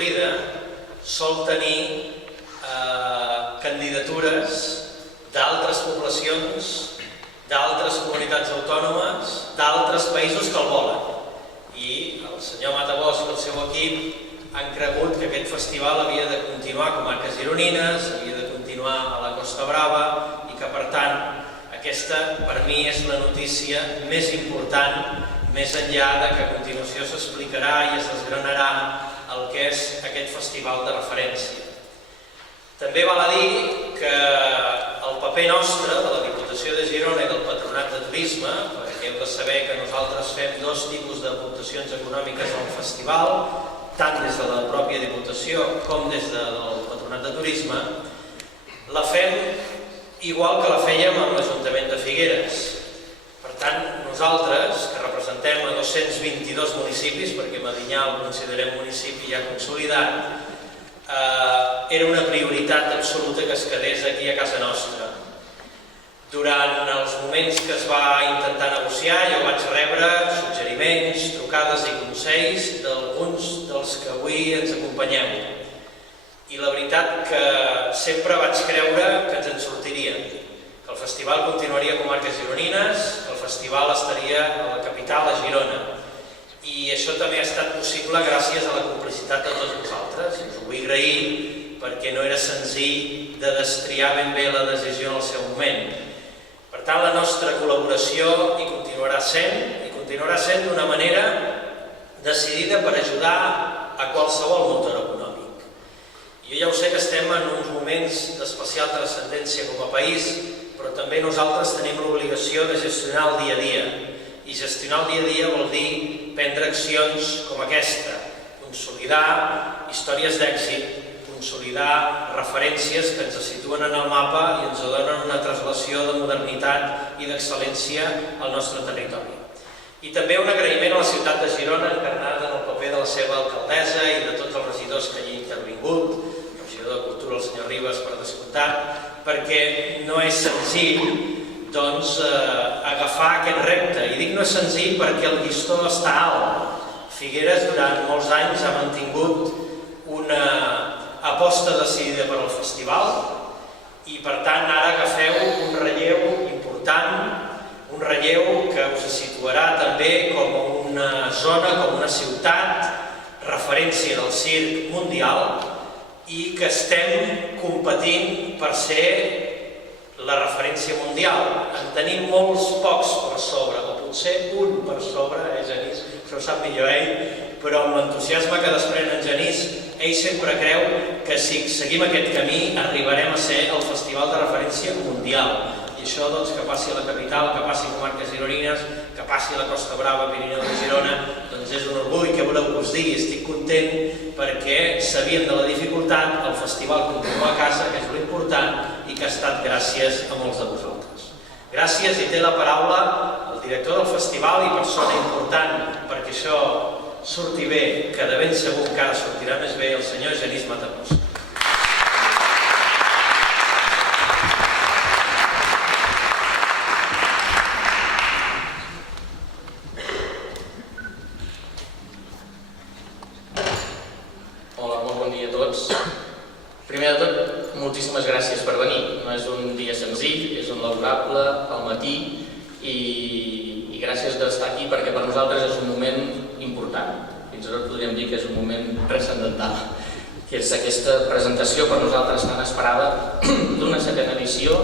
s'oblida, sol tenir candidatures d'altres poblacions, d'altres comunitats autònomes, d'altres països que el volen. I el senyor Matabosc i el seu equip han cregut que aquest festival havia de continuar a comarques gironines, havia de continuar a la Costa Brava i que, per tant, aquesta per mi és la notícia més important, més enllà de que a continuació s'explicarà i es desgranarà el que és aquest festival de referència. També val a dir que el paper nostre, de la Diputació de Girona i del Patronat de Turisme, perquè heu de saber que nosaltres fem dos tipus d'aportacions econòmiques al festival, tant des de la pròpia Diputació com des del Patronat de Turisme, la fem igual que la fèiem amb l'Ajuntament de Figueres. Per tant, nosaltres, que representem a 222 municipis, perquè Medinyà el considerem municipi ja consolidat, era una prioritat absoluta que es quedés aquí a casa nostra. Durant els moments que es va intentar negociar, jo vaig rebre suggeriments, trucades i consells d'alguns dels que avui ens acompanyeu. I la veritat que sempre vaig creure que ens en sortiríem, que el festival continuaria a comarques gironines, que el festival estaria a la capital, a Girona. I això també ha estat possible gràcies a la complicitat de tots vosaltres. Us ho vull agrair perquè no era senzill de destriar ben bé la decisió en el seu moment. Per tant, la nostra col·laboració hi continuarà sent d'una manera decidida per ajudar a qualsevol motor econòmic. Jo ja ho sé que estem en uns moments d'especial transcendència com a país, però també nosaltres tenim l'obligació de gestionar el dia a dia. I gestionar el dia a dia vol dir prendre accions com aquesta, consolidar històries d'èxit, consolidar referències que ens situen en el mapa i ens donen una translació de modernitat i d'excel·lència al nostre territori. I també un agraïment a la ciutat de Girona, encarnada en el paper de la seva alcaldessa i de tots els regidors que hi ha intervingut, el regidor de Cultura, el senyor Ribas, per descomptat, perquè no és senzill agafar aquest repte. I dic no és senzill perquè el llistó està alt. Figueres durant molts anys ha mantingut una aposta decidida per al festival i per tant ara agafeu un relleu important, un relleu que us situarà també com una zona, com una ciutat, referència del circ mundial i que estem competint per ser la referència mundial. En tenim molts pocs per sobre, o potser un per sobre, Genís, això ho sap millor ell, però amb l'entusiasme que desprèn en Genís, ell sempre creu que si seguim aquest camí arribarem a ser el festival de referència mundial. I això que passi a la capital, que passi a comarques gironines, que passi a la Costa Brava, Pirineu de Girona, doncs és un orgull. Què voleu que us digui? Estic content perquè sabíem de la dificultat, el festival continua a casa, que és l'important, i que ha estat gràcies a molts de vosaltres. Gràcies, i té la paraula el director del festival i persona important perquè això surti bé, que de ben segur que ara sortirà més bé, el senyor Genís Matabosc. Hola, molt bon dia a tots. Primer de tot, moltíssimes gràcies per venir. No és un dia senzill, és un laborable al matí i gràcies d'estar aquí perquè per nosaltres és un moment important. Fins i tot podríem dir que és un moment transcendental, que és aquesta presentació per nosaltres tan esperada d'una setena edició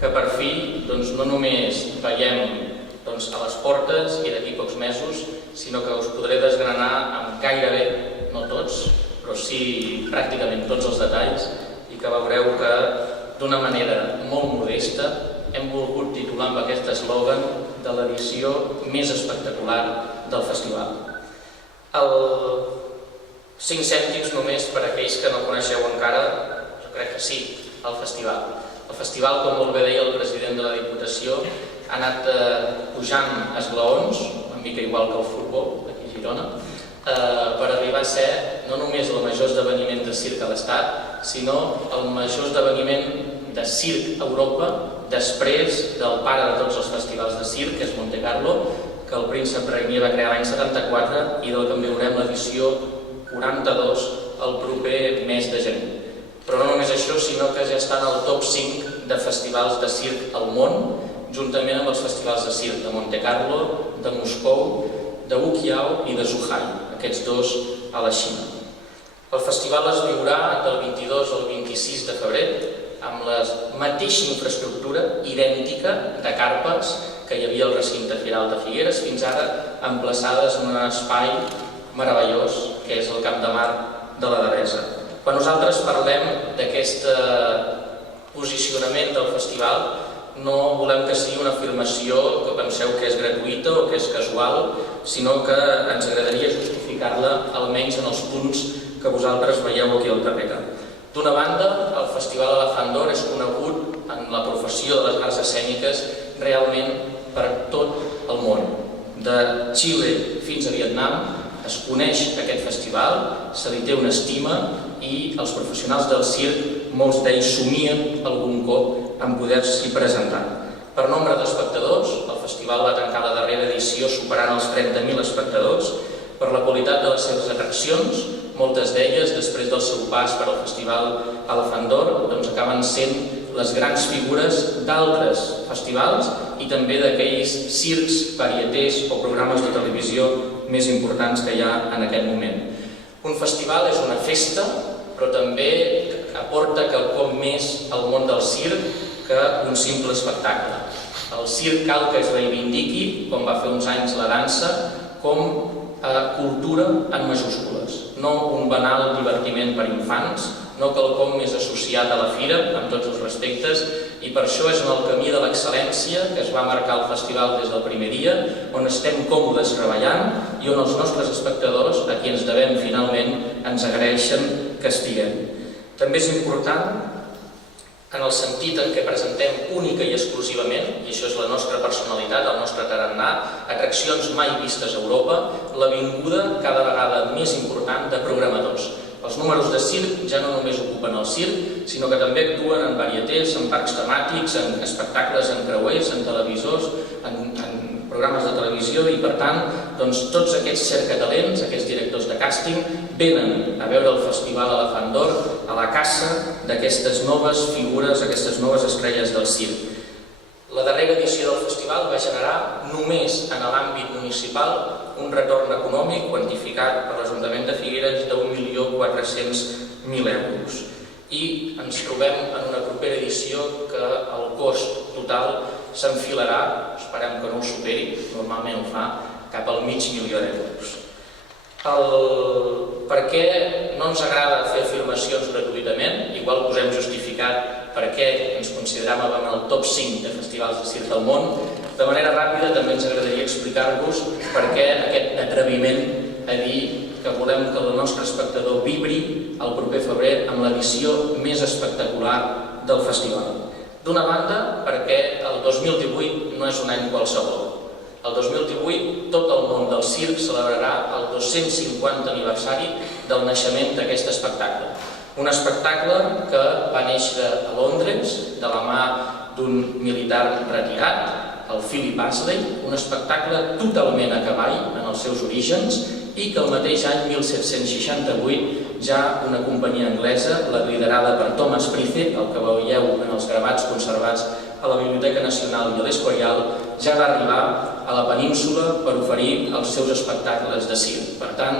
que per fi no només veiem a les portes i d'aquí pocs mesos, sinó que us podré desgranar amb gairebé, no tots, però sí pràcticament tots els detalls i que veureu que d'una manera molt modesta hem volgut titular amb aquest eslògan de l'edició més espectacular del festival. 5 cèntims només per a aquells que no coneixeu encara, jo crec que sí, el festival. El festival, com molt bé deia el president de la Diputació, ha anat pujant esglaons, una mica igual que el futbol aquí a Girona, per arribar a ser no només el major esdeveniment de circ a l'Estat, sinó el major esdeveniment de circ a Europa després del pare de tots els festivals de circ, que és Monte Carlo, que el príncep Rainier va crear l'any 74 i del que en veurem l'edició 42 el proper mes de gener. Però no només això, sinó que ja estan al top 5 de festivals de circ al món, juntament amb els festivals de circ de Monte Carlo, de Moscou, de Wuqiao i de Zhuhai, aquests dos a la Xina. El festival es viurà del 22 al 26 de febrer amb la mateixa infraestructura idèntica de carpes que hi havia al recinte firal de Figueres, fins ara emplaçades en un espai meravellós que és el Camp de Mar de la Devesa. Quan nosaltres parlem d'aquest posicionament del festival, no volem que sigui una afirmació que penseu que és gratuïta o que és casual, sinó que ens agradaria justificar-la almenys en els punts que vosaltres veieu aquí al darrere. D'una banda, el Festival Elefant d'Or és conegut en la professió de les arts escèniques realment per tot el món. De Xile fins a Vietnam es coneix aquest festival, se li té una estima i els professionals del circ, molts d'ells somien algun cop en poder-s'hi presentar. Per nombre d'espectadors, el festival va tancar la darrera edició superant els 30.000 espectadors. Per la qualitat de les seves atraccions, moltes d'elles, després del seu pas per al Festival Elefant d'Or, acaben sent les grans figures d'altres festivals i també d'aquells circs, varietés o programes de televisió més importants que hi ha en aquest moment. Un festival és una festa, però també aporta quelcom més al món del circ que un simple espectacle. El circ cal que es reivindiqui, com va fer uns anys la dansa, com a cultura en majúscules, no un banal divertiment per infants, no quelcom més associat a la fira, amb tots els respectes, i per això és en el camí de l'excel·lència que es va marcar el festival des del primer dia, on estem còmodes treballant i on els nostres espectadors, a qui ens devem finalment, ens agraeixen que estiguem. També és important, en el sentit en què presentem única i exclusivament, i això és la nostra personalitat, el nostre tarannà, atraccions mai vistes a Europa, la vinguda cada vegada més important de programadors. Els números de circ ja no només ocupen el circ, sinó que també actuen en varietés, en parcs temàtics, en espectacles, en creuers, en televisors, en programes de televisió i, per tant, tots aquests cercatalents, aquests directors de càsting, venen a veure el Festival Elefant d'Or a la caça d'aquestes noves figures, aquestes noves estrelles del circ. La darrera edició del festival va generar només en l'àmbit municipal un retorn econòmic quantificat per l'Ajuntament de Figueres d'1.400.000 euros. I ens trobem en una propera edició que el cost total s'enfilarà, esperem que no ho superi, normalment ho fa, cap al $500.000 d'euros. Per què no ens agrada fer afirmacions gratuïtament? Igual que us hem justificat per què ens consideràvem en el top 5 de festivals de circ del món. De manera ràpida també ens agradaria explicar-vos per què aquest atreviment a dir que volem que el nostre espectador vibri el proper febrer amb l'edició més espectacular del festival. D'una banda, perquè el 2018 no és un any qualsevol. El 2018 tot el món del circ celebrarà el 250 aniversari del naixement d'aquest espectacle. Un espectacle que va néixer a Londres de la mà d'un militar retirat, el Philip Astley, un espectacle totalment a cavall en els seus orígens i que el mateix any 1768 ja una companyia anglesa, la liderada per Thomas Price, el que veieu en els gravats conservats a la Biblioteca Nacional i a l'Escorial, ja va arribar a la península per oferir els seus espectacles de circ. Per tant,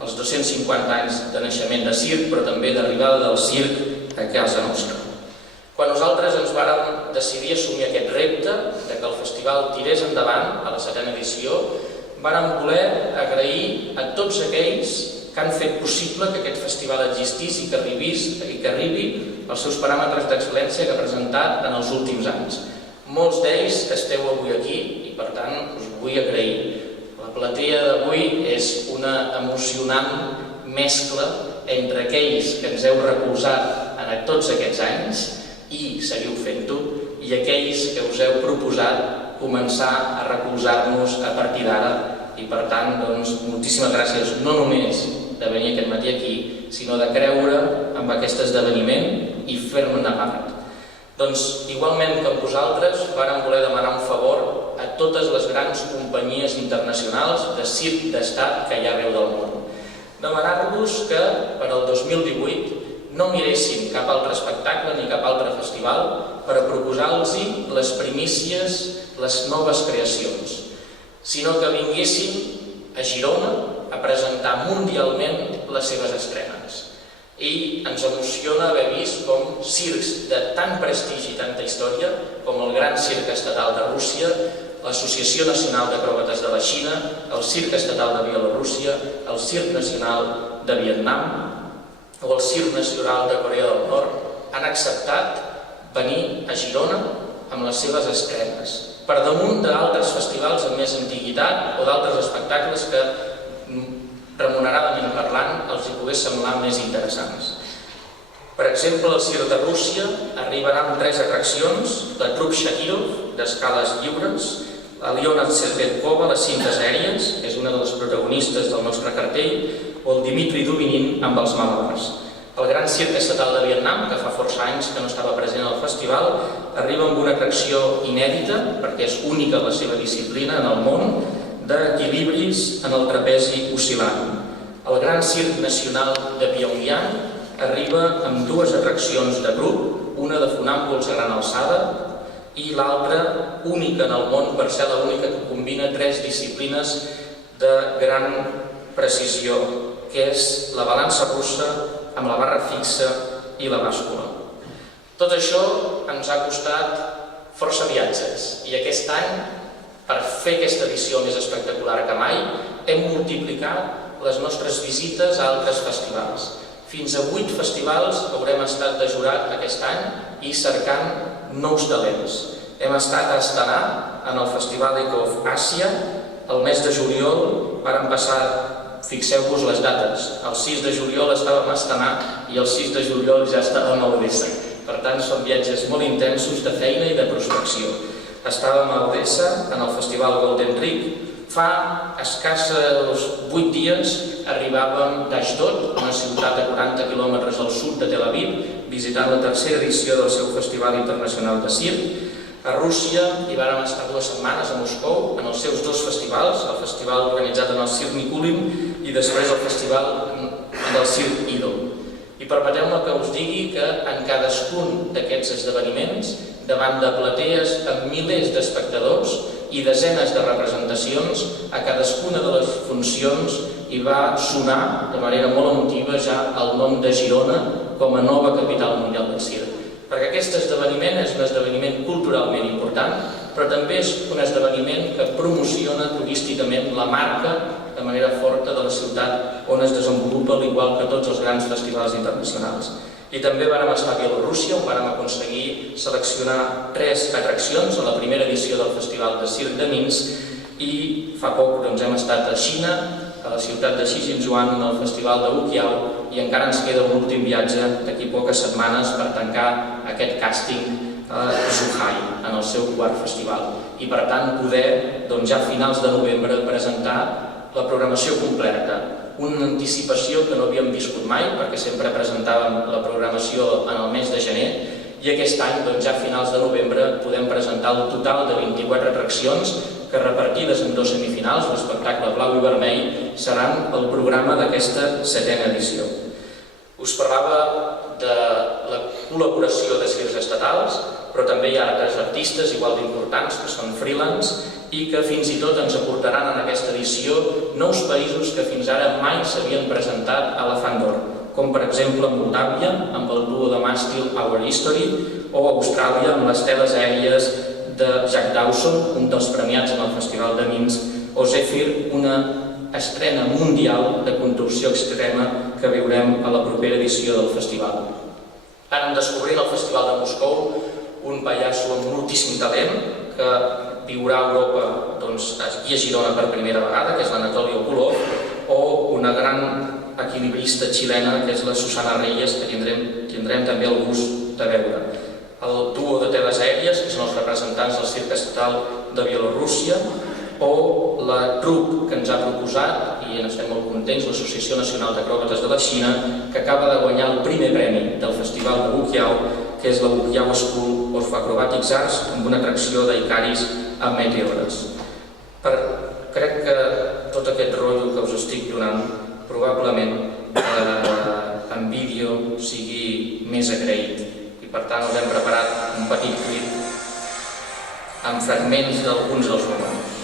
els 250 anys de naixement de circ, però també d'arribada del circ a casa nostra. Quan nosaltres ens vàrem decidir assumir aquest repte de que el festival tirés endavant a la 7a edició, vàrem voler agrair a tots aquells que han fet possible que aquest festival existís i que arribi als seus paràmetres d'excel·lència que ha presentat en els últims anys. Molts d'ells esteu avui aquí i, per tant, us vull agrair. La platea d'avui és una emocionant mescla entre aquells que ens heu recolzat en tots aquests anys i seguiu fent-ho, i aquells que us heu proposat començar a recolzar-nos a partir d'ara. I, per tant, moltíssimes gràcies no només de venir aquest matí aquí, sinó de creure en aquest esdeveniment i fer-ne part. Igualment que amb vosaltres, vàrem voler demanar un favor a totes les grans companyies internacionals de circ d'estat que hi ha arreu del món. Demanar-vos que per al 2018 no miressin cap altre espectacle ni cap altre festival per proposar-los les primícies, les noves creacions, sinó que vinguessin a Girona a presentar mundialment les seves estrenes. I ens emociona haver vist com circs de tant prestigi i tanta història, com el Gran Circ Estatal de Rússia, l'Associació Nacional d'Acròbates de la Xina, el Circ Estatal de Bielorússia, el Circ Nacional de Vietnam o el Circ Nacional de Corea del Nord, han acceptat venir a Girona amb les seves estrenes, per damunt d'altres festivals amb més antiguitat o d'altres espectacles que, remuneradament parlant, els hi pogués semblar més interessants. Per exemple, el Circ de Rússia arribarà amb 3 atraccions: la Trup Shakirov, d'escales lliures, l'Aliona Tservetkova, les cintes aèries, que és una de les protagonistes del nostre cartell, o el Dmitri Dubinin amb els malabars. El Gran Circ Estatal de Vietnam, que fa força anys que no estava present al festival, arriba amb una atracció inèdita, perquè és única la seva disciplina en el món, d'equilibris en el trapezi oscil·lant. El Gran Circ Nacional de Pyongyang arriba amb 2 atraccions de grup, una de funàmbuls a gran alçada i l'altra, única en el món per ser l'única que combina 3 disciplines de gran precisió, que és la balança russa amb la barra fixa i la bàscula. Tot això ens ha costat força viatges i aquest any, per fer aquesta edició més espectacular que mai, hem multiplicat les nostres visites a altres festivals. Fins a 8 festivals haurem estat de jurat aquest any i cercant nous talents. Hem estat a Astana, en el Festival Eco of Asia, el mes de juliol vàrem passar, fixeu-vos les dates, el 6 de juliol estàvem a Astana i el 6 de juliol ja estàvem a Odessa. Per tant, són viatges molt intensos de feina i de prospecció. Estàvem a Odessa, en el Festival Golden Rig. Fa escassos 8 dies arribàvem d'Ashdod, una ciutat a 40 quilòmetres al sud de Tel Aviv, visitant la 3a edició del seu Festival Internacional de Circ. A Rússia hi vàrem estar 2 setmanes a Moscou, en els seus 2 festivals, el festival organitzat en el Circ Nikulin i després el festival del Circ Idol. I permeteu-me que us digui que en cadascun d'aquests esdeveniments, davant de platees amb milers d'espectadors i desenes de representacions, a cadascuna de les funcions hi va sonar de manera molt emotiva ja el nom de Girona com a nova capital mundial del circ. Perquè aquest esdeveniment és un esdeveniment culturalment important, però també és un esdeveniment que promociona turísticament la marca de manera forta de la ciutat on es desenvolupa, al igual que tots els grans festivals internacionals. I també vàrem estar a Bielorússia, on vàrem aconseguir seleccionar 3 atraccions a la primera edició del Festival de Circ de Minsk, i fa poc hem estat a Xina, a la ciutat de Xinjiang, en el Festival de Wuqiao, i encara ens queda un últim viatge d'aquí poques setmanes per tancar aquest càsting a Zhuhai, en el seu 4è festival. I per tant poder, ja a finals de novembre, presentar la programació completa. Una anticipació que no havíem viscut mai, perquè sempre presentàvem la programació en el mes de gener, i aquest any, ja a finals de novembre, podem presentar el total de 24 atraccions que, repartides en 2 semifinals, l'espectacle blau i vermell, seran el programa d'aquesta 7a edició. Us parlava de la col·laboració de circs estatals, però també hi ha altres artistes igual d'importants que són freelance i que fins i tot ens aportaran en aquesta edició nous països que fins ara mai s'havien presentat a la Fandor, com per exemple Moldàvia, amb el duo de màstil Our History, o Austràlia, amb les teles aèries de Jack Dawson, un dels premiats en el Festival de Minsk, o Zephyr, una estrena mundial de contorsió extrema que veurem a la propera edició del festival. Ara descobrint el Festival de Moscou, un pallasso amb moltíssim talent que viurà a Europa aquí a Girona per primera vegada, que és l'Anatoly Okulov, o una gran equilibrista xilena, que és la Susana Reyes, que tindrem també el gust de veure. El duo de teles aèries, que són els representants del Circ Estatal de Bielorússia, o la trup que ens ha proposat, i n'estem molt contents, l'Associació Nacional d'Acròbates de la Xina, que acaba de guanyar el primer premi del Festival de Wuqiao, que és la Wuqiao School of Acrobatics Arts, amb una atracció d'Icaris amb meteores. Crec que tot aquest rotllo que us estic donant probablement em vídeo sigui més agraït. I per tant us hem preparat un petit clip amb fragments d'alguns dels números.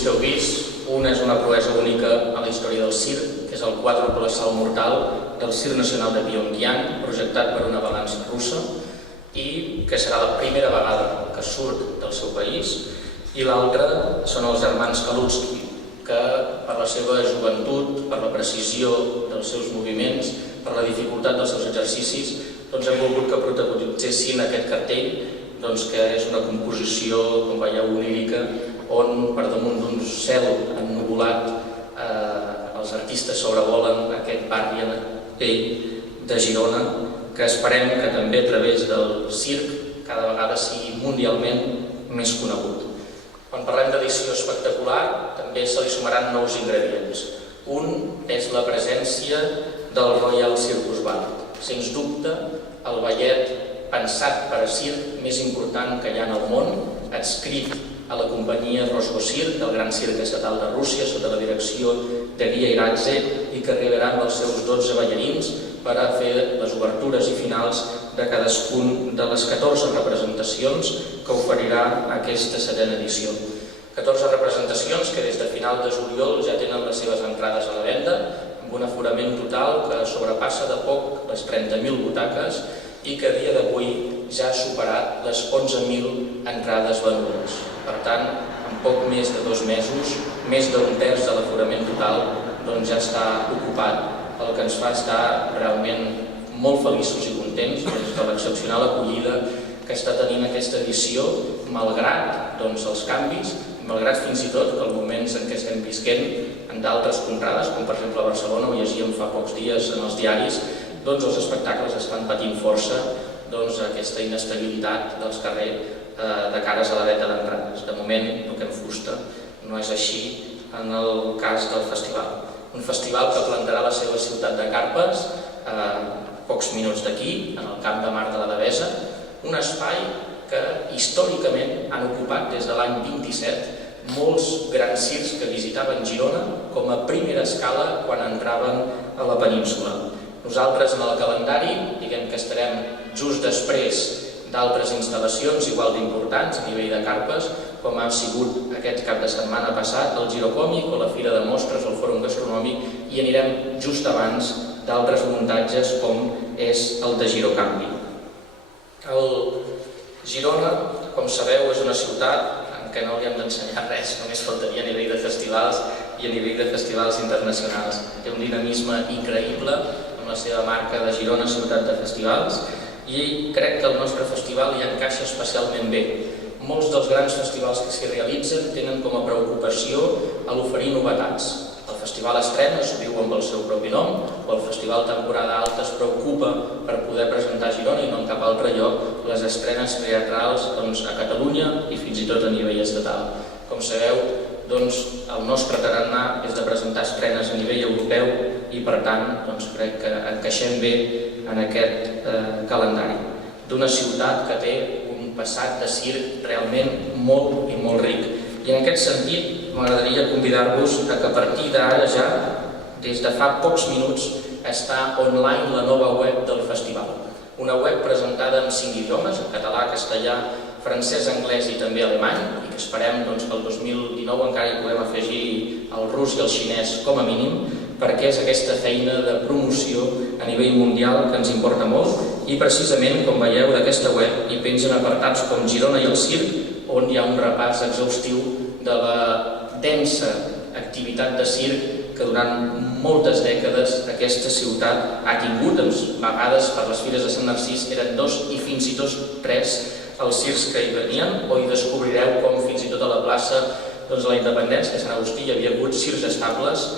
Que heu vist, una és una proesa única a la història del circ, que és el quàdruple salt mortal del Circ Nacional de Pyongyang, projectat per una balança russa, i que serà la primera vegada que surt del seu país, i l'altra són els germans Kalutsky, que per la seva joventut, per la precisió dels seus moviments, per la dificultat dels seus exercicis, hem volgut que protagonitzessin aquest cartell, que és una composició, com veieu, onírica, on per damunt d'un cel ennuvolat els artistes sobrevolen aquest barri vell de Girona, que esperem que també a través del circ cada vegada sigui mundialment més conegut. Quan parlem d'edició espectacular, també se li sumaran nous ingredients. Un és la presència del Royal Circus Ballet. Sens dubte, el ballet pensat per a circ més important que hi ha en el món, adscrit a la companyia Roscoscirc, del Gran Circ Estatal de Rússia, sota la direcció de Guia Iratze, i que arribaran els seus 12 ballarins per a fer les obertures i finals de cadascun de les 14 representacions que oferirà aquesta setena edició. 14 representacions que des de final de juliol ja tenen les seves entrades a la venda, amb un aforament total que sobrepassa de poc les 30.000 butaques i que a dia d'avui ja ha superat les 11.000 entrades venudes. Per tant, en poc més de 2 mesos, més d'un terç de l'aforament total ja està ocupat, el que ens fa estar realment molt feliços i contents de l'excepcional acollida que està tenint aquesta edició, malgrat els canvis, malgrat fins i tot que els moments en què estem visquent en d'altres contrades, com per exemple a Barcelona, ho llegíem fa pocs dies en els diaris, els espectacles estan patint força aquesta inestabilitat dels carrers de cares a la venda d'entrades. De moment, toquem fusta, no és així en el cas del festival. Un festival que plantarà la seva ciutat de Carpes a pocs minuts d'aquí, en el Camp de Mar de la Devesa, un espai que històricament han ocupat des de l'any 27 molts grans circs que visitaven Girona com a primera escala quan entraven a la península. Nosaltres en el calendari, diguem que estarem just després d'altres instal·lacions igual d'importants a nivell de Carpes, com ha sigut aquest cap de setmana passat el Girocòmic o la Fira de Mostres o el Fòrum Gastronòmic, i anirem just abans d'altres muntatges com és el de Girocanvi. Girona, com sabeu, és una ciutat en què no li hem d'ensenyar res, només faltaria a nivell de festivals i a nivell de festivals internacionals. Té un dinamisme increïble amb la seva marca de Girona, ciutat de festivals, i crec que el nostre festival hi encaixa especialment bé. Molts dels grans festivals que s'hi realitzen tenen com a preocupació l'oferir novetats. El Festival Estrena s'ho diu amb el seu propi nom, o el Festival Temporada Alta es preocupa per poder presentar a Girona i no en cap altre lloc les estrenes teatrals a Catalunya i fins i tot a nivell estatal. Com sabeu, el nostre tarannà és de presentar estrenes a nivell europeu i per tant crec que encaixem bé en aquest calendari d'una ciutat que té un passat de circ realment molt i molt ric. I en aquest sentit m'agradaria convidar-vos a que a partir d'ara ja, des de fa pocs minuts, està online la nova web del festival. Una web presentada en 5 idiomes, en català, castellà, francès, anglès i també alemany, i que esperem que el 2019 encara hi puguem afegir el rus i el xinès com a mínim, perquè és aquesta feina de promoció a nivell mundial que ens importa molt, i precisament, com veieu, d'aquesta web hi pengen apartats com Girona i el circ, on hi ha un repàs exhaustiu de la densa activitat de circ que durant moltes dècades aquesta ciutat ha tingut. A vegades per les fires de Sant Narcís eren 2 i fins i tot 3 els circs que hi venien, o hi descobrireu com fins i tot a la plaça de la Independència de Sant Agustí hi havia hagut circs estables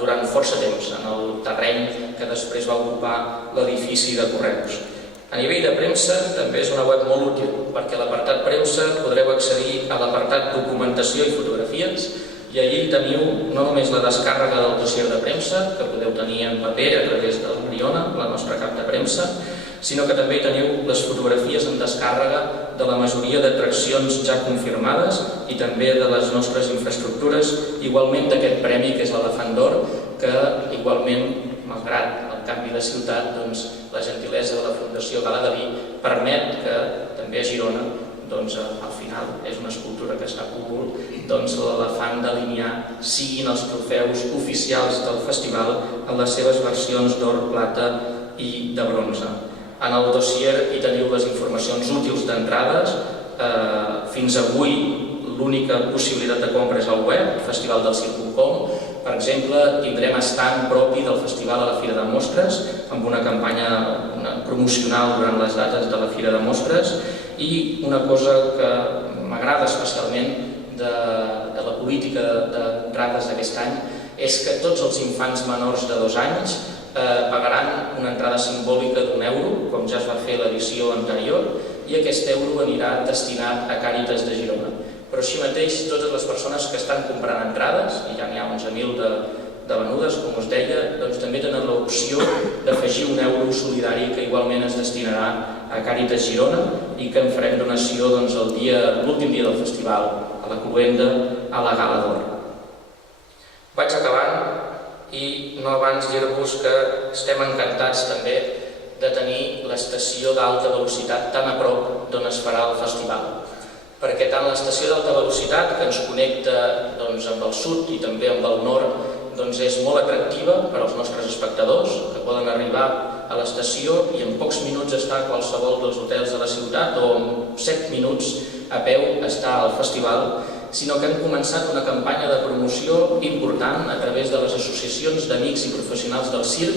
durant força temps en el terreny que després va ocupar l'edifici de Correus. A nivell de premsa també és una web molt útil, perquè a l'apartat premsa podreu accedir a l'apartat documentació i fotografies, i allí teniu no només la descàrrega del dossier de premsa, que podeu tenir en paper a través del Briona, la nostra cap de premsa, sinó que també teniu les fotografies en descàrrega de la majoria d'atraccions ja confirmades i també de les nostres infraestructures, igualment d'aquest premi que és l'Elefant d'Or, que igualment, malgrat el canvi de ciutat, la gentilesa de la Fundació Gala-Galí permet que també a Girona, al final és una escultura que està a cúmul, l'elefant de Linyà siguin els trofeus oficials del festival en les seves versions d'or, plata i de bronze. En el dossier hi teniu les informacions útils d'entrades. Fins avui l'única possibilitat de compra és al web, festivaldelcirc.com. Per exemple, tindrem stand propi del festival a la Fira de Mostres, amb una campanya promocional durant les dates de la Fira de Mostres, i una cosa que m'agrada especialment de la política d'entrades d'aquest any és que tots els infants menors de 2 anys pagaran una entrada simbòlica d'€1, com ja es va fer l'edició anterior, i aquest euro anirà destinat a Càritas de Girona. Però així mateix, totes les persones que estan comprant entrades, i ja n'hi ha 11.000 de venudes, com us deia, també tenen l'opció d'afegir €1 solidari que igualment es destinarà a Càritas Girona i que en farem donació l'últim dia del festival, a la cloenda, a la Gala d'Or. Vaig acabant i no abans dir-vos que estem encantats també de tenir l'estació d'alta velocitat tan a prop d'on es farà el festival, perquè tant l'estació d'alta velocitat, que ens connecta amb el sud i també amb el nord, és molt atractiva per als nostres espectadors, que poden arribar a l'estació i en pocs minuts estar a qualsevol dels hotels de la ciutat o en 7 minuts a peu estar al festival, sinó que hem començat una campanya de promoció important a través de les associacions d'amics i professionals del circ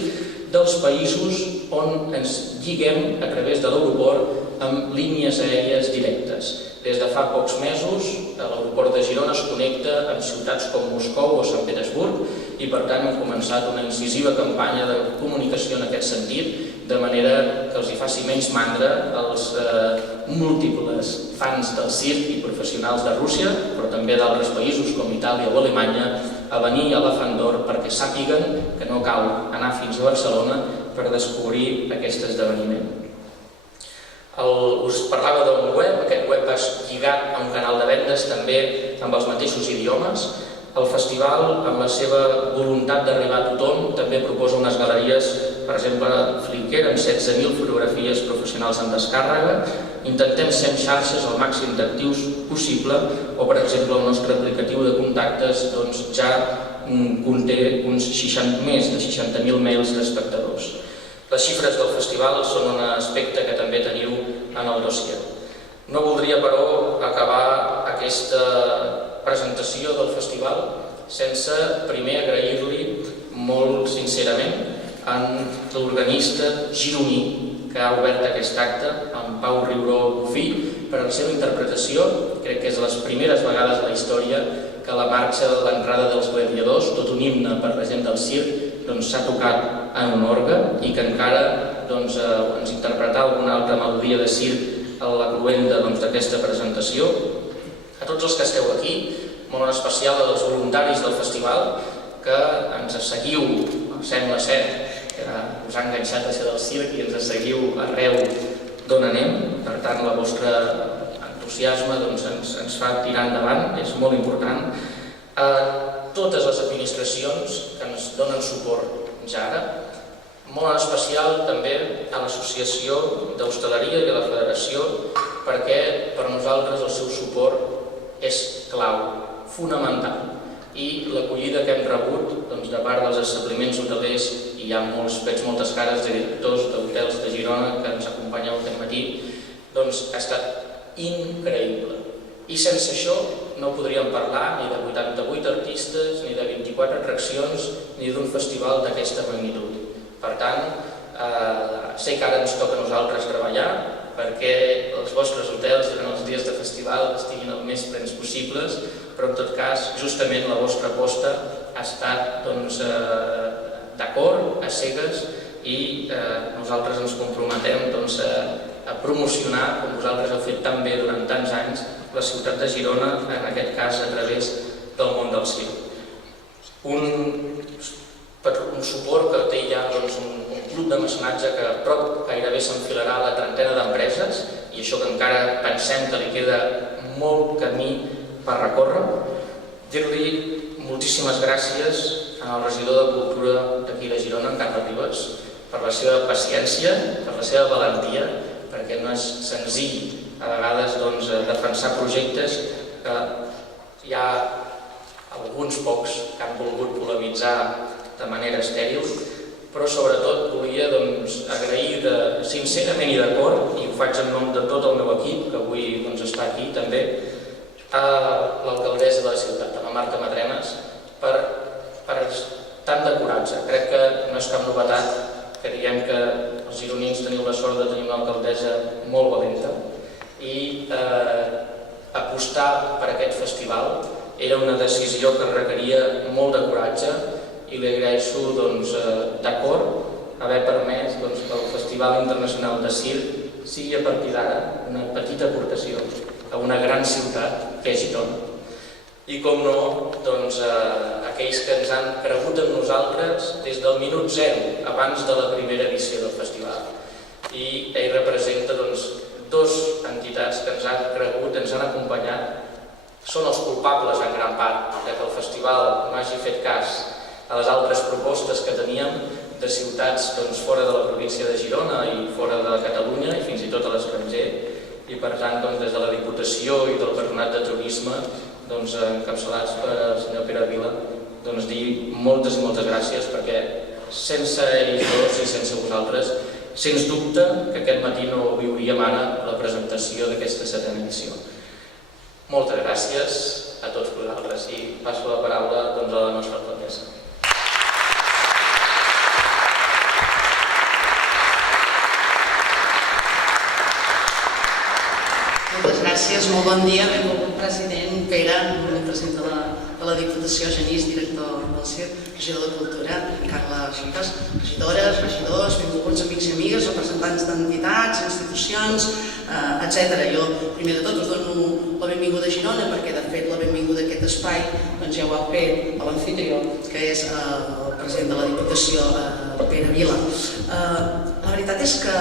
dels països on ens lliguem a través de l'aeroport amb línies aèries directes. Des de fa pocs mesos, l'aeroport de Girona es connecta amb ciutats com Moscou o Sant Petersburg i per tant hem començat una incisiva campanya de comunicació en aquest sentit, de manera que els hi faci menys mandra als múltiples fans del circ i professionals de Rússia, però també d'altres països com Itàlia o Alemanya, a venir a la Font d'Or perquè sàpiguen que no cal anar fins a Barcelona per descobrir aquest esdeveniment. Us parlava d'un web, aquest web va lligat a un canal de vendes també amb els mateixos idiomes. El festival, amb la seva voluntat d'arribar a tothom, també proposa unes galeries, per exemple, Flickr, amb 16.000 fotografies professionals en descàrrega. Intentem ser en xarxes el màxim d'actius possible, o per exemple el nostre aplicatiu de contactes ja conté més de 60.000 mails d'espectadors. Les xifres del festival són un aspecte que també teniu en el dossier. No voldria, però, acabar aquesta presentació del festival sense primer agrair-li molt sincerament a l'organista gironí que ha obert aquest acte, en Pau Riuró Bufí, per la seva interpretació. Crec que és les primeres vegades a la història que la marxa de l'entrada dels gladiadors, tot un himne per la gent del circ, s'ha tocat en un orgue i que encara ens interpretar alguna altra melodia de circ a la cloenda d'aquesta presentació. A tots els que esteu aquí, molt en especial als voluntaris del festival, que ens seguiu, sembla ser, que us ha enganxat a ser del circ i ens seguiu arreu d'on anem. Per tant, el vostre entusiasme ens fa tirar endavant, és molt important. A totes les administracions que ens donen suport ja ara, molt en especial també a l'Associació d'Hostaleria i a la Federació, perquè per nosaltres el seu suport és clau, fonamental. I l'acollida que hem rebut de part dels establiments hotelers, i hi ha veig moltes cares de directors d'hotels de Girona que ens acompanyeu aquest matí, ha estat increïble. I sense això no podríem parlar ni de 88 artistes, ni de 24 atraccions, ni d'un festival d'aquesta magnitud. Per tant, sé que ara ens toca a nosaltres treballar perquè els vostres hotels durant els dies de festival estiguin el més plens possibles, però en tot cas, justament la vostra aposta ha estat d'acord, a cegues, i nosaltres ens comprometem a promocionar, com vosaltres heu fet tan bé durant tants anys, la ciutat de Girona, en aquest cas a través del món del circ. Un suport que té ja un club de mecenatge que prop gairebé s'enfilarà a la trentena d'empreses, i això que encara pensem que li queda molt camí per recórrer. Dir-li moltíssimes gràcies al regidor de Cultura d'aquí de Girona, en Carles Ribas, per la seva paciència, per la seva valentia, perquè no és senzill a vegades defensar projectes que hi ha alguns pocs que han volgut polemitzar de manera estèril, però sobretot volia agrair sincerament i d'acord, i ho faig en nom de tot el meu equip, que avui està aquí també, a l'alcaldessa de la ciutat, a la Marta Madrenas, per tant de coratge. Crec que no és cap novetat que diguem que els gironins teniu la sort de tenir una alcaldessa molt valenta, i apostar per aquest festival era una decisió que requeria molt de coratge, i li agraeixo d'acord haver permès que el Festival Internacional de Circ sigui a partir d'ara una petita aportació a una gran ciutat que és Girona. I com no, aquells que ens han cregut en nosaltres des del minut zero, abans de la primera edició del festival. I ell representa dues entitats que ens han cregut, ens han acompanyat, són els culpables en gran part que el festival no hagi fet cas a les altres propostes que teníem de ciutats fora de la província de Girona i fora de Catalunya i fins i tot a l'estranger, i per tant des de la Diputació i del Patronat de Turisme encapçalats per el senyor Pere Vila dir moltes i moltes gràcies, perquè sense ells dos i sense vosaltres, sens dubte que aquest matí no viuríem ara la presentació d'aquesta 7a edició. Moltes gràcies a tots vosaltres i passo la paraula a la nostra alcaldessa. Moltes gràcies, molt bon dia, benvolgut president Pere, president de la Diputació, Genís, director del CIR, regidor de Cultura, Carla Xiques, regidores, regidors, benvolguts amics i amigues, representants d'entitats, institucions, etc. Jo, primer de tot, us dono la benvinguda a Girona, perquè de fet la benvinguda a aquest espai ja ho ha fet l'amfitrió, que és el president de la Diputació, Pere Vila. La veritat és que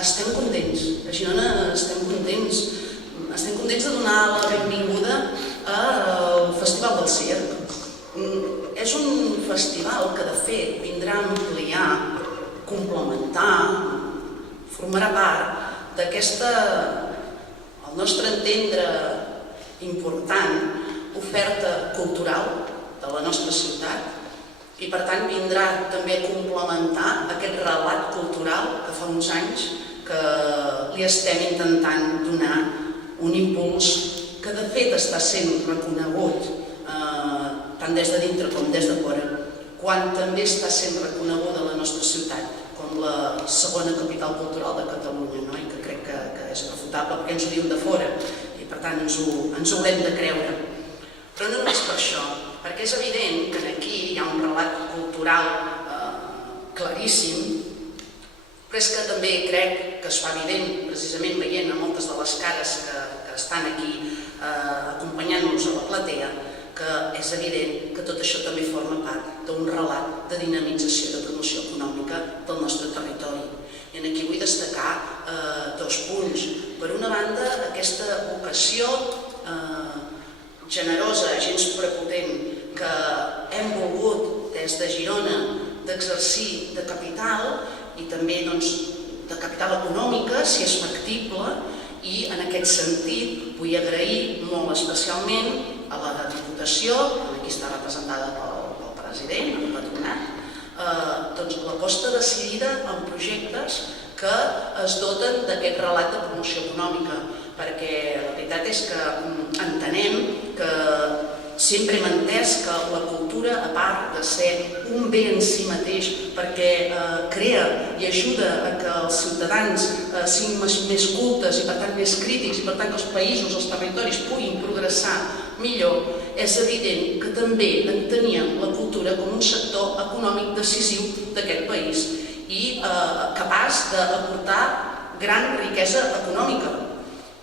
estem contents, a Girona estem contents de donar la benvinguda al Festival del Circ. És un festival que de fet vindrà a ampliar, complementar, formarà part d'aquesta, al nostre entendre important, oferta cultural de la nostra ciutat i per tant vindrà també a complementar aquest relat cultural que fa uns anys que li estem intentant donar un impuls que de fet està sent reconegut tant des de dintre com des de fora, quan també està sent reconeguda la nostra ciutat com la segona capital cultural de Catalunya, i que crec que és refutable perquè ens ho diuen de fora i per tant ens ho haurem de creure. Però no només per això, perquè és evident que aquí hi ha un relat cultural claríssim, però és que també crec que es fa evident, precisament veient a moltes de les cares que estan aquí acompanyant-nos a la platea, que és evident que tot això també forma part d'un relat de dinamització i de promoció econòmica del nostre territori. I aquí vull destacar dos punts. Per una banda, aquesta vocació generosa, gens prepotent, que hem volgut des de Girona d'exercir de capital i també de capital econòmica, si és factible, i en aquest sentit vull agrair molt especialment a la Diputació, aquí està representada pel president, el patronat, l'aposta decidida en projectes que es doten d'aquest relat de promoció econòmica, perquè la veritat és que entenem que sempre hem entès que la cultura, a part de ser un bé en si mateix, perquè crea i ajuda a que els ciutadans siguin més cultes i per tant més crítics i per tant que els països, els territoris puguin progressar millor, és evident que també enteníem la cultura com un sector econòmic decisiu d'aquest país i capaç d'aportar gran riquesa econòmica.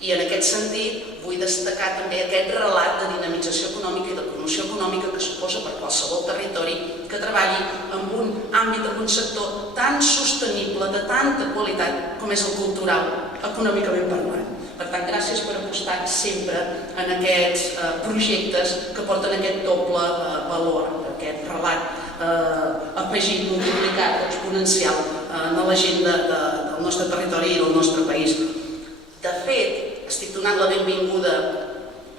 I en aquest sentit vull destacar també aquest relat de dinamització econòmica i de promoció econòmica que suposa per qualsevol territori que treballi en un àmbit, en un sector tan sostenible, de tanta qualitat com és el cultural, econòmicament parlant. Per tant, gràcies per apostar sempre en aquests projectes que porten aquest doble valor, aquest relat afegit, multiplicat, exponencial en l'agenda del nostre territori i del nostre país. De fet, estic donant la benvinguda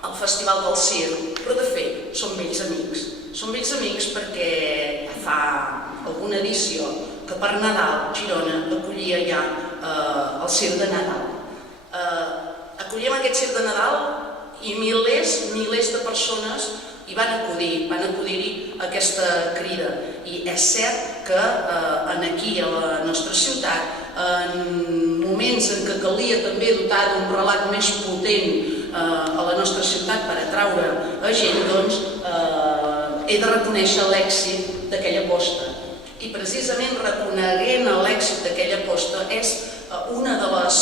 al Festival del Circ, però de fet som vells amics. Som vells amics perquè fa alguna edició que per Nadal Girona acollia ja el Circ de Nadal. Acollíem aquest Circ de Nadal i milers de persones hi van acudir-hi a aquesta crida. I és cert que aquí, a la nostra ciutat, en moments en què calia també dotar d'un relat més potent a la nostra ciutat per atraure a gent, doncs he de reconèixer l'èxit d'aquella aposta. I precisament reconeguent l'èxit d'aquella aposta és un dels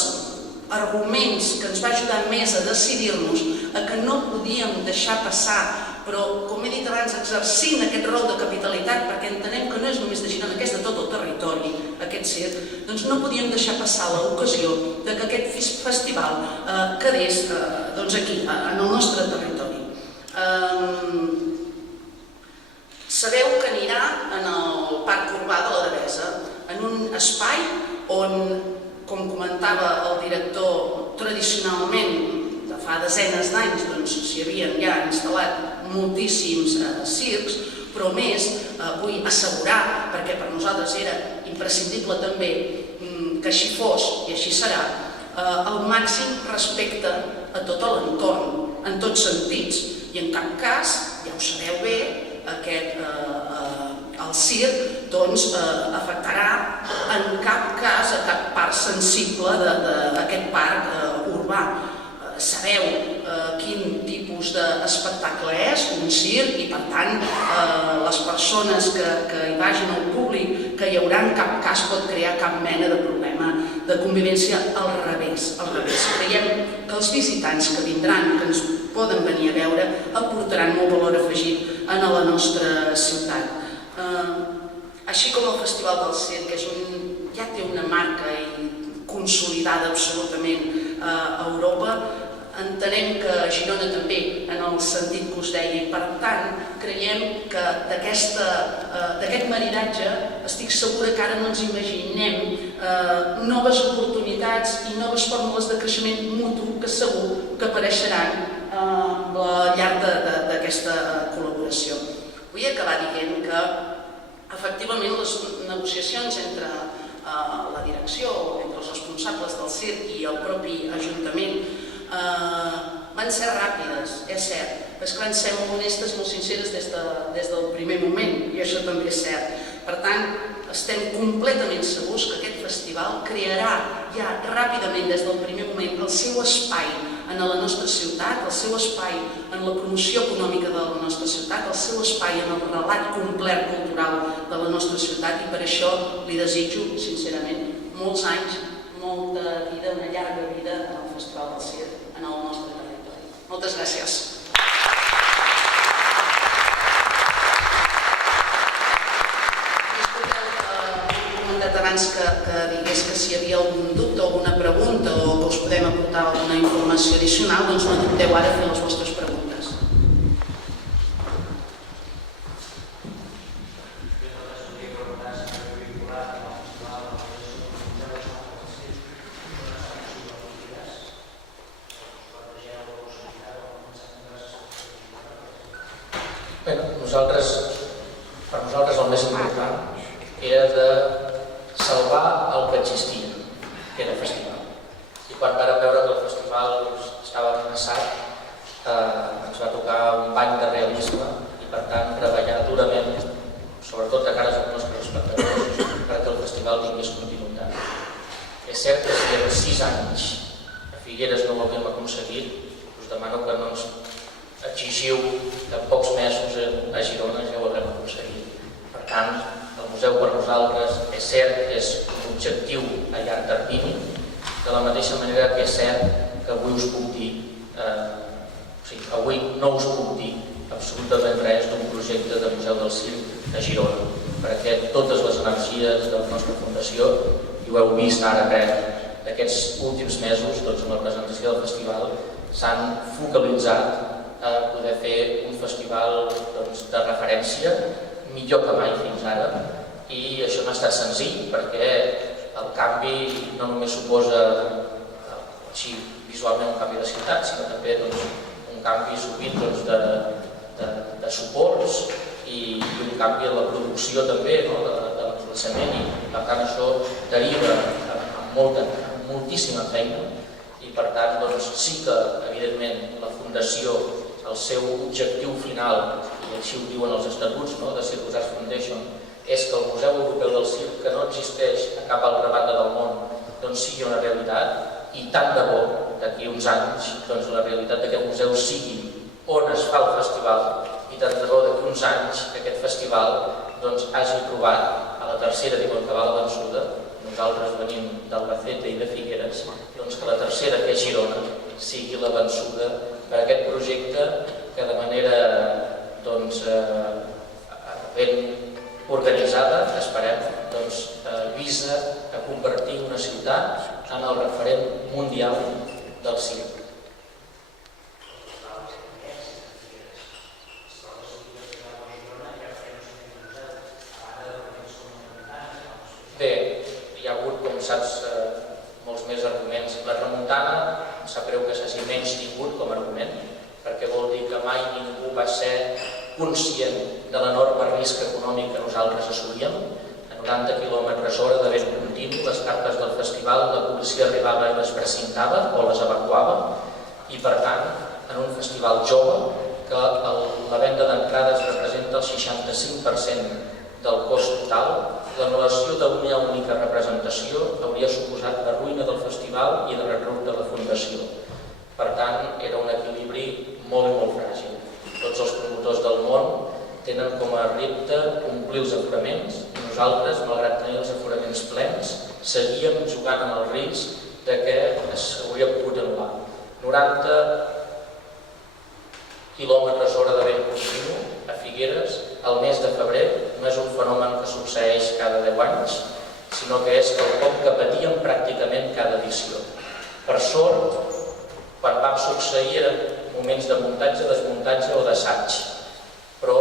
arguments que ens va ajudar més a decidir-nos a que no podíem deixar passar, però, com he dit abans, exercint aquest rol de capitalitat, perquè entenem que no és només de Girona, que és de tot el territori, aquest circ, doncs no podíem deixar passar l'ocasió que aquest festival quedés aquí, en el nostre territori. Sabeu que anirà en el Parc Urbà de la Devesa, en un espai on, com comentava el director, tradicionalment, de fa desenes d'anys s'hi havien ja instal·lat moltíssims circs, però més vull assegurar, perquè per nosaltres era imprescindible també que així fos i així serà, el màxim respecte a tot l'entorn, en tots sentits, i en cap cas, ja ho sabeu bé, el circ afectarà en cap cas a cap part sensible d'aquest parc urbà. Sabeu quin tipus d'espectacle és un circ i per tant les persones que hi vagin al públic que hi haurà en cap cas pot crear cap mena de problema de convivència, al revés. Creiem que els visitants que vindran, que ens poden venir a veure, aportaran molt valor afegit a la nostra ciutat. Així com el Festival del Circ ja té una marca consolidada absolutament a Europa, entenem que a Girona també, en el sentit que us deia, i per tant creiem que d'aquest maridatge estic segura que ara no ens imaginem noves oportunitats i noves fórmules de creixement mutu que segur que apareixeran al llarg d'aquesta col·laboració. Vull acabar dient que efectivament les negociacions entre la direcció, entre els responsables del circ i el propi Ajuntament van ser ràpides, és cert, però és que van ser molt honestes, molt sinceres des del primer moment, i això també és cert. Per tant, estem completament segurs que aquest festival crearà ja ràpidament des del primer moment el seu espai en la nostra ciutat, el seu espai en la promoció econòmica de la nostra ciutat, el seu espai en el relat complet cultural de la nostra ciutat, i per això li desitjo, sincerament, molts anys, molta vida, una llarga vida en el Festival del Circ, en el nostre territori. Moltes gràcies. He comentat abans que digués que si hi havia algun dubte, alguna pregunta o que us podem aportar alguna informació addicional, doncs no dubteu ara a fer les vostres preguntes. Per nosaltres el més important era de salvar el que existia, que era el festival. I quan vam veure que el festival estava amenaçat, ens va tocar un bany de realisme i per tant treballar durament, sobretot de cara als nostres espectadors, perquè el festival tingués continuïtat. És cert que si en 6 anys a Figueres no ho havíem aconseguit, us demano que no ens exigiu que en pocs mesos a Girona ja ho haurem aconseguit. Per tant, el museu per nosaltres és cert que és un objectiu a llarg termini, de la mateixa manera que és cert que avui us puc dir, avui no us puc dir absolutament res d'un projecte de Museu del Circ a Girona, perquè totes les energies de la nostra fundació, i ho heu vist ara crec, aquests últims mesos, en la presentació del festival, s'han focalitzat a poder fer un festival de referència millor que mai fins ara, i això no ha estat senzill perquè el canvi no només suposa així visualment un canvi de ciutat, sinó també un canvi sovint de suports i un canvi en la producció també de l'emplaçament, i per tant això deriva amb moltíssima feina, i per tant sí que evidentment la Fundació, el seu objectiu final, i així ho diuen els estatuts de Circus Arts Foundation, és que el Museu Europeu del Circ, que no existeix a cap altra banda del món, sigui una realitat, i tant de bo d'aquí uns anys la realitat d'aquest museu sigui on es fa el festival, i tant de bo d'aquí uns anys aquest festival hagi trobat a la tercera, diuen que va la vençuda, nosaltres venim d'Albacete i de Figueres, que la tercera, que és Girona, sigui la vençuda per aquest projecte que de manera ben organitzada, esperem, visa a convertir una ciutat en el referent mundial del circ. Bé, hi ha hagut, com saps, molts més arguments. La remuntada, em sap greu que s'hagi menys menys tingut com a argument, perquè vol dir que mai ningú va ser conscient de l'enorme risc econòmic que nosaltres assolíem. A 90 km/h de vent continu, les carpes del festival, la policia arribava i les precintava o les evacuava, i per tant, en un festival jove, que la venda d'entrades representa el 65% del cost total, l'anul·lació d'una única representació hauria suposat la ruïna del festival i de l'enruc de la fundació. Per tant, era un equilibri molt i molt fràgil. Tots els promotors del món tenen com a repte omplir els aforaments i nosaltres, malgrat tenir els aforaments plens, seguíem jugant amb el risc que s'hauria pogut anul·lar. 90 km/h de vent continu a Figueres al mes de febrer no és un fenomen que succeeix cada 10 anys, sinó que és quelcom que patíem pràcticament cada edició. Per sort, quan va succeir eren moments de muntatge, desmuntatge o d'assaig, però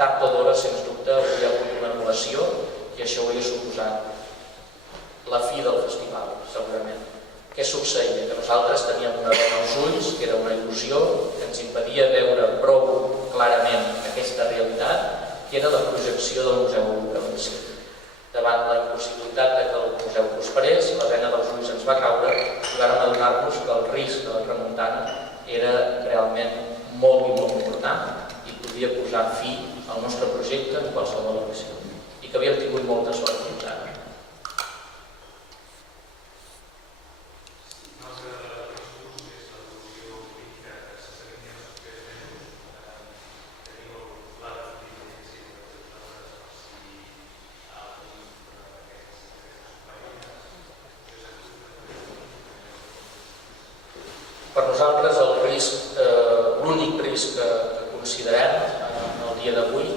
tard o d'hora, sens dubte, hauria hagut una anul·lació i això hauria suposat la fi del festival, segurament. Què succeïa? Que nosaltres teníem una dona als ulls, que era una il·lusió, que ens impedia veure prou clarament aquesta realitat, que era la projecció del Museu Europeu. Davant la impossibilitat que el museu prosperés, la vena dels ulls ens va caure i vam adonar-nos que el risc de la tramuntana era realment molt i molt important i podia posar fi al nostre projecte en qualsevol ocasió. I que havíem tingut molta sort fins ara. Per nosaltres l'únic risc que considerem en el dia d'avui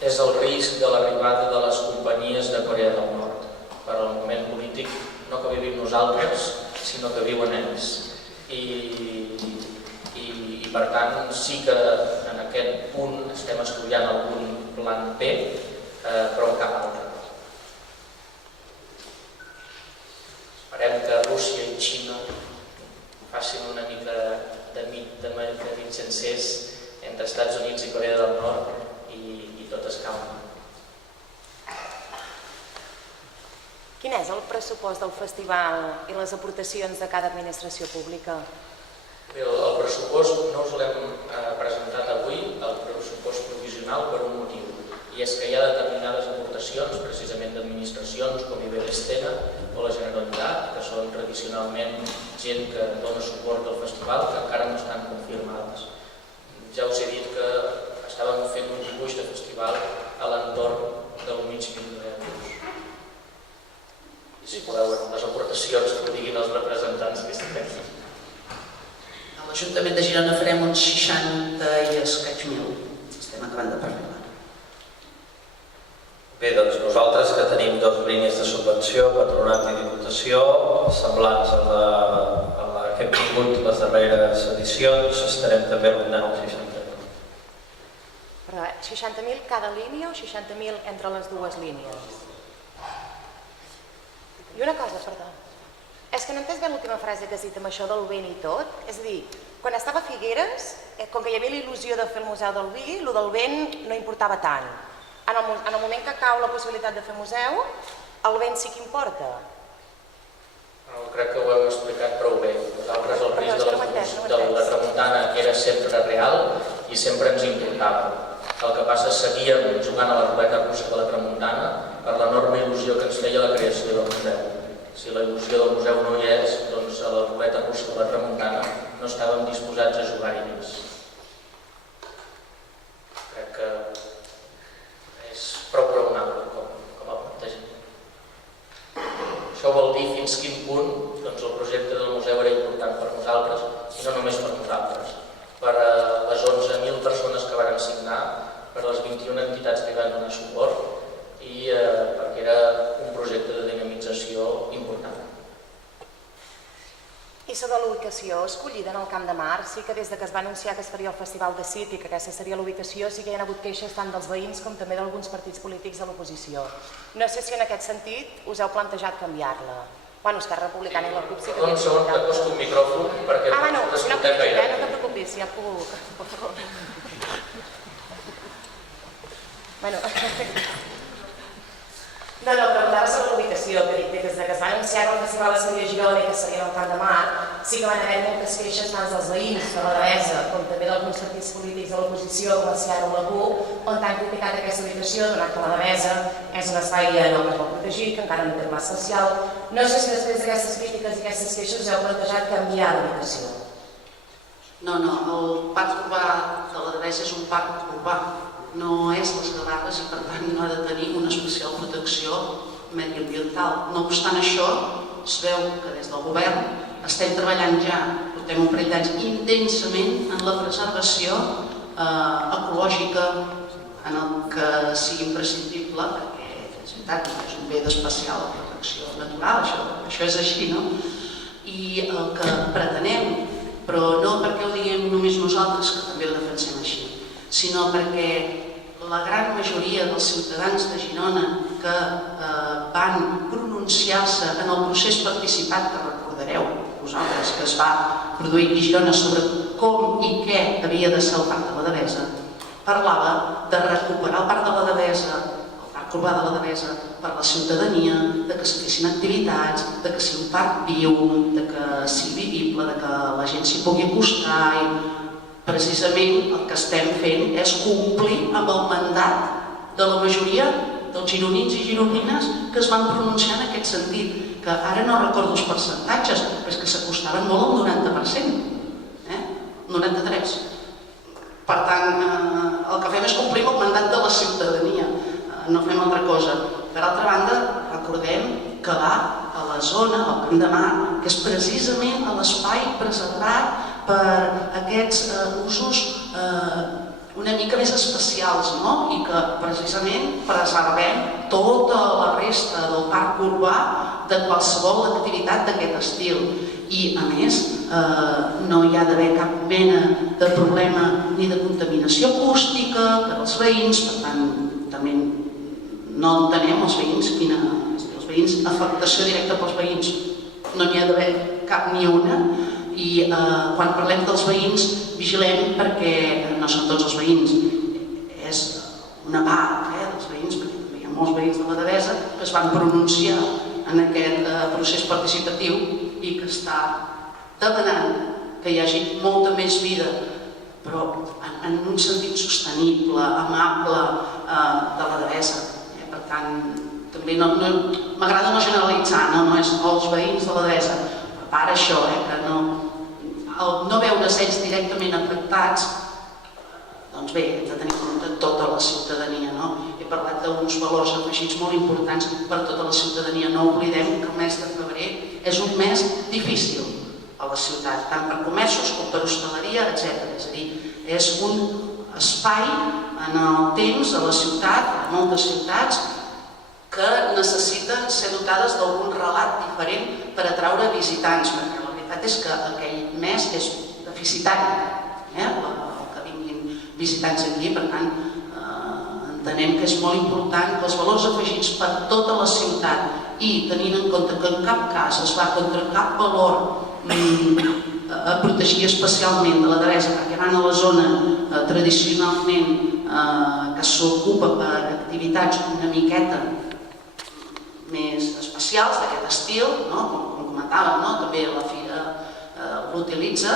és el risc de l'arribada de les companyies de Corea del Nord. Per al moment polític no que vivim nosaltres, sinó que viuen ells. I per tant sí que en aquest punt estem estudiant algun plan B, però cap altre. Esperem que Rússia i Xina facin una mica de mitjancers entre Estats Units i Corea del Nord i tot es calma. Quin és el pressupost del festival i les aportacions de cada administració pública? El pressupost no us l'hem presentat avui, el pressupost provisional, per un motiu. I és que hi ha determinades aportacions, precisament d'administracions com Iberestena o la Generalitat, que són tradicionalment gent que dona suport al festival, que encara no estan confirmades. Ja us he dit que estàvem fent un dibuix de festival a l'entorn del $500.000. I si podeu veure les aportacions que ho diguin els representants que estan aquí. A l'Ajuntament de Girona farem uns 60 i escaig mil. Estem acabant de parlar. Bé, doncs nosaltres que tenim dues línies de subvenció, patronat i diputació, semblants a la que hem tingut les darreres edicions, estarem també rondant els 60.000. Però 60.000 cada línia o 60.000 entre les dues línies? I una cosa, perdó. És que no he entès bé l'última frase que has dit amb això del vent i tot. És a dir, quan estava a Figueres, com que hi havia la il·lusió de fer el Museu del Vi, el del vent no importava tant. En el moment que cau la possibilitat de fer museu, el vent sí que importa. Crec que ho hem explicat prou bé. Nosaltres el risc de la tramuntana era sempre real i sempre ens importava. El que passa és que seguíem jugant a la ruleta russa de la tramuntana per l'enorme il·lusió que ens feia la creació del museu. Si la il·lusió del museu no hi és, doncs a la ruleta russa de la tramuntana no estàvem disposats a jugar-hi més. Crec que és prou raonable com a plantejament. Això vol dir fins quin punt el projecte del museu era important per nosaltres, i no només per nosaltres, per les 11.000 persones que varen signar, per les 21 entitats que hi van donar suport i perquè era un projecte de dinamització important. I sobre l'ubicació escollida en el Camp de Mar, sí que des que es va anunciar que es faria el Festival de City i que aquesta seria l'ubicació, sí que hi ha hagut queixes tant dels veïns com també d'alguns partits polítics de l'oposició. No sé si en aquest sentit us heu plantejat canviar-la. Bueno, Esquerra Republicana i la CUP sí que... Un segon, t'acosto un micròfon perquè Ah, bueno, si no t'escoltem gaire. no te preocupis, ja puc... Bueno... No, preguntava sobre la ubicació, que dic que des que es va anunciar que el festival seria a Girona i que seria al Camp de Mar, sí que van haver moltes queixes tant dels veïns de la Devesa com també d'alguns partits polítics de l'oposició, com el Ciara o la CUP, on han criticat aquesta ubicació, donat que la Devesa és un espai no molt protegit, que encara no té pla social. No sé si després d'aquestes crítiques i aquestes queixes us heu plantejat canviar d'ubicació. No, el parc urbà de la Devesa és un parc urbà, no és les Gavarres i per tant no ha de tenir una especial protecció mediambiental. No obstant això, es veu que des del govern estem treballant ja, portem un parell d'anys intensament en la preservació ecològica en el que sigui imprescindible, perquè és veritat, és un bé d'especial protecció natural, això és així, no? I el que pretenem, però no perquè ho diguem només nosaltres, que també ho defensem així, sinó perquè la gran majoria dels ciutadans de Girona que van pronunciar-se en el procés participat, que recordareu vosaltres, que es va produir a Girona sobre com i què havia de ser el Parc de la Devesa, parlava de recuperar el Parc de la Devesa, el Parc Urbà de la Devesa, per la ciutadania, de que s'hi fessin activitats, de que sigui un parc viu, de que sigui vivible, de que la gent s'hi pugui acostar i precisament el que estem fent és complir amb el mandat de la majoria dels gironins i gironines que es van pronunciar en aquest sentit, que ara no recordo els percentatges, però és que s'acostaven molt al 90%, 93%. Per tant, el que fem és complir el mandat de la ciutadania, no fem altra cosa. Per altra banda, recordem que va a la zona, al Camp de Mar, que és precisament l'espai preservat per aquests usos una mica més especials, no? I que precisament preservem tota la resta del parc urbà de qualsevol activitat d'aquest estil. I a més no hi ha d'haver cap mena de problema ni de contaminació acústica per als veïns, per tant també no entenem els veïns, afectació directa pels veïns, no n'hi ha d'haver cap ni una. I quan parlem dels veïns vigilem perquè no són tots els veïns, és una part dels veïns, perquè també hi ha molts veïns de la Devesa que es van pronunciar en aquest procés participatiu i que està demanant que hi hagi molta més vida, però en un sentit sostenible, amable de la Devesa. Per tant, també m'agrada no generalitzar, no és els veïns de la Devesa, a part això, que no veure's ells directament afectats, doncs bé, hem de tenir en compte tota la ciutadania. He parlat d'uns valors afegits molt importants per tota la ciutadania. No oblidem que el mes de febrer és un mes difícil a la ciutat, tant per comerços com per hostaleria, etc. És a dir, és un espai en el temps a la ciutat, a moltes ciutats, que necessiten ser dotades d'algun relat diferent per atraure visitants, perquè la veritat és que aquell mes és deficitari, el que vinguin visitants aquí. Per tant, entenem que és molt important que els valors afegits per tota la ciutat i tenint en compte que en cap cas es va contra cap valor a protegir especialment de la Devesa, perquè van a la zona tradicionalment que s'ocupa per activitats una miqueta més especials d'aquest estil, com comentàvem, també la Fira l'utilitza,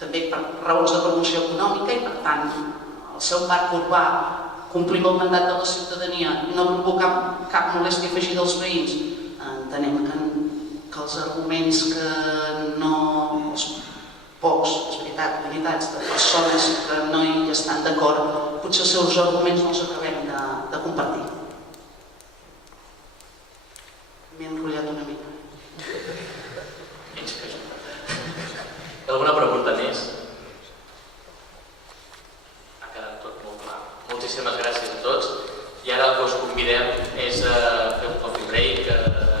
també per raons de promoció econòmica, i per tant el seu parc urbà complim el mandat de la ciutadania i no provocar cap molèstia afegida als veïns. Entenem que els arguments que no... els pocs, és veritat, unitats de persones que no hi estan d'acord, potser els seus arguments no els acabem de compartir. M'he enrotllat una mica. Alguna pregunta més? Ha quedat tot molt clar. Moltíssimes gràcies a tots. I ara el que us convidem és a fer un coffee break,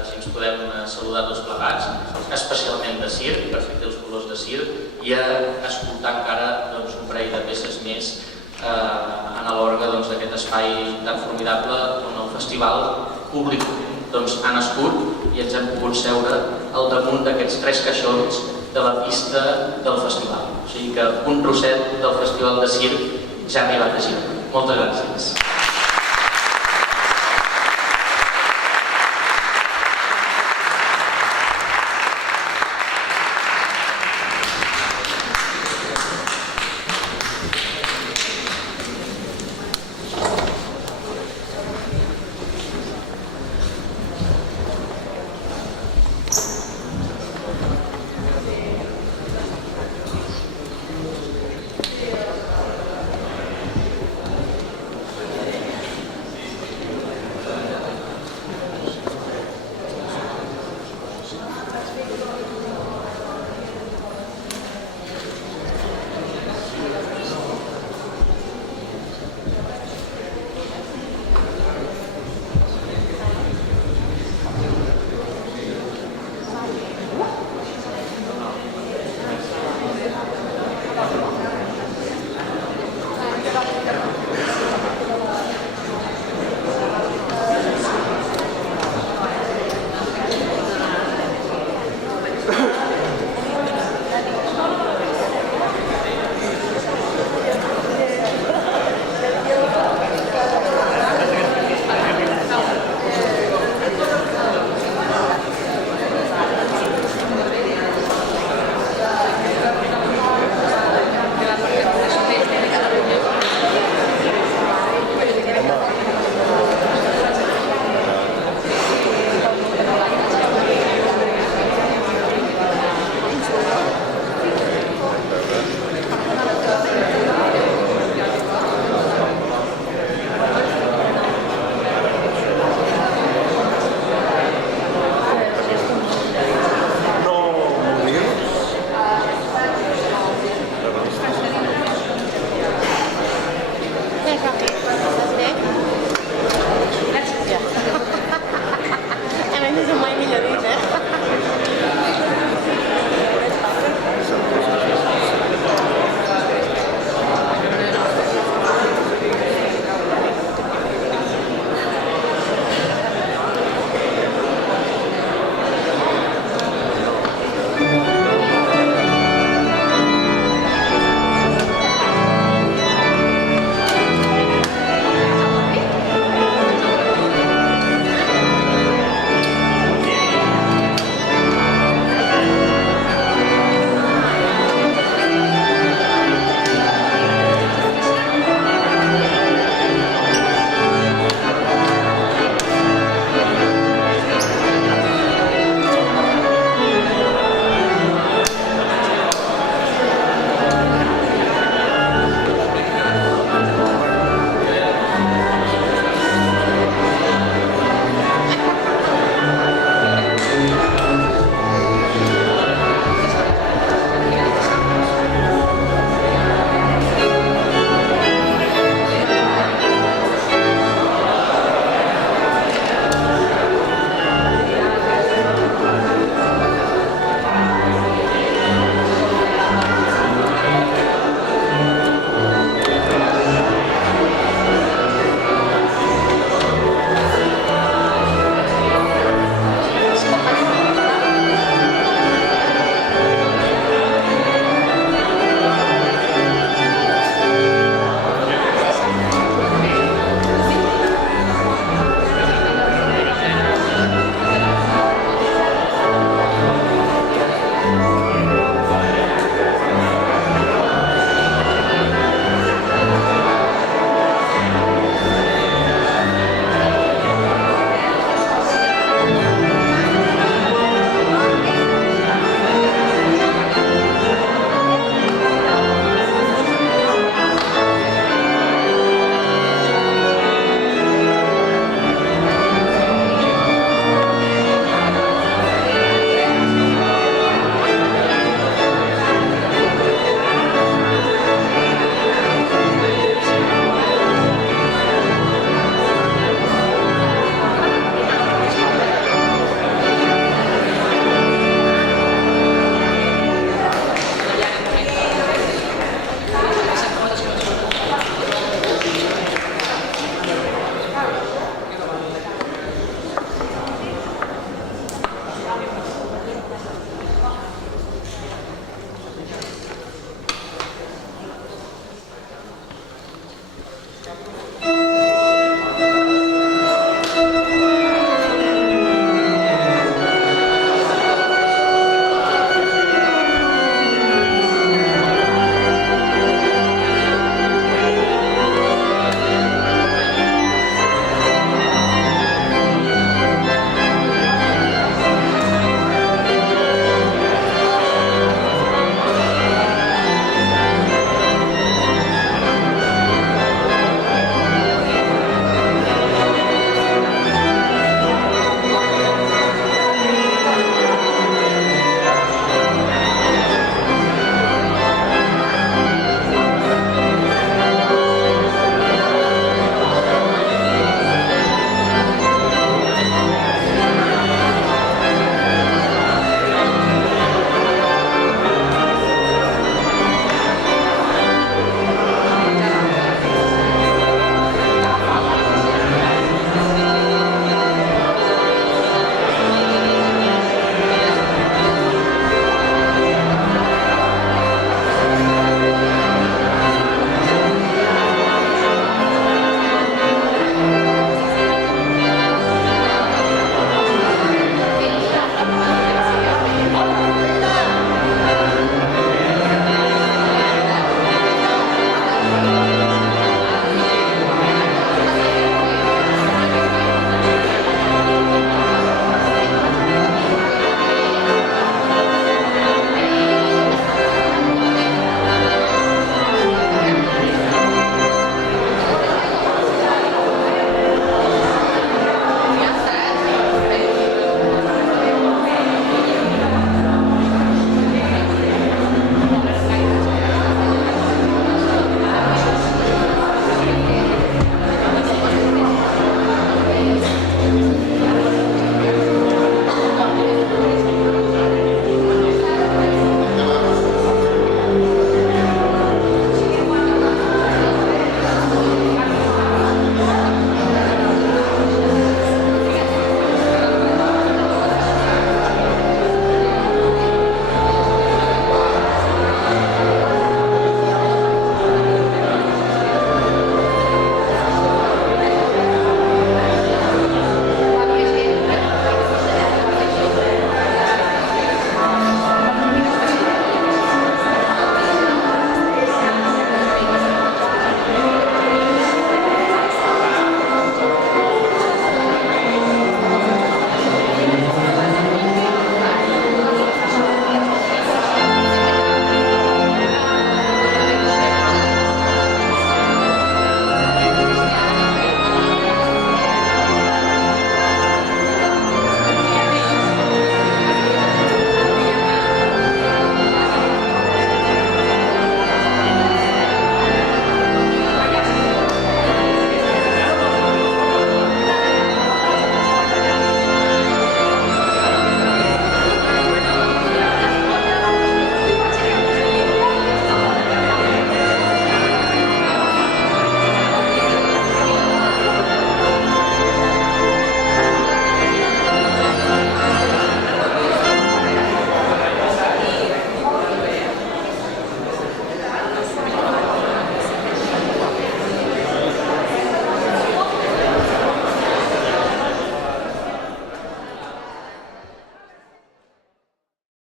així ens podem saludar tots plegats, especialment de circ, per fer els colors de circ, i a escoltar encara un parell de peces més en l'orgue d'aquest espai tan formidable on el festival públic doncs, ha nascut i ens hem pogut seure al damunt d'aquests 3 caixons de la pista del festival. O sigui que un trosset del Festival de Circ ja ha arribat a Girona. Moltes gràcies.